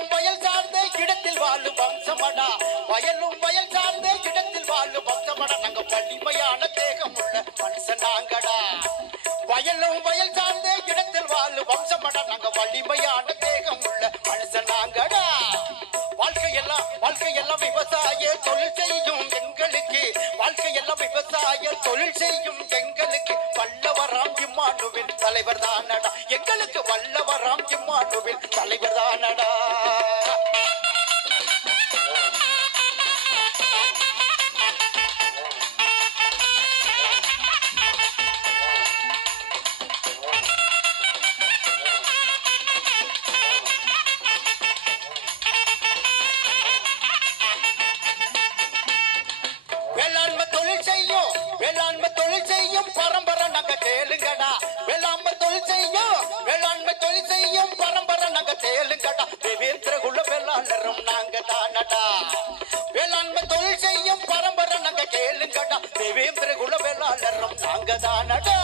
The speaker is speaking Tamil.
வயலும் வயல் சார்ந்த இடத்தில் வாழும் வம்சமடா வயலும் வயல் சார்ந்த இடத்தில் வாழும் வம்சமடா நாங்க வலிமையான தேகம் உள்ள மனுஷன் நாங்கடா வயலும் வயல் சார்ந்த இடத்தில் வாழும் வம்சமடா நாங்க வலிமையான தேகம் உள்ள மனுஷன் நாங்கடா வாழ்க்கையெல்லாம் விவசாய தொழில் செய்யும் எங்களுக்கு வாழ்க்கையெல்லாம் விவசாய தொழில் செய்யும் எங்களுக்கு வல்லவராம் இம்மானுவேல் தலைவர் தானடா எங்களுக்கு வல்லவராம் இம்மானுவேல் தலைவர் தானடா வேளாண்மை தொழில் செய்யும் பரம்பரை நாங்க கேளுங்கடா வேளாண்மை தொழில் செய்யும் பரம்பரை நாங்க கேளுங்கடா தேவேந்திர குல வேளாளரும் நாங்க தானடா வேளாண்மை தொழில் செய்யும் பரம்பரை நாங்க கேளுங்கடா தேவேந்திர குல வேளாளரும் நாங்க தானடா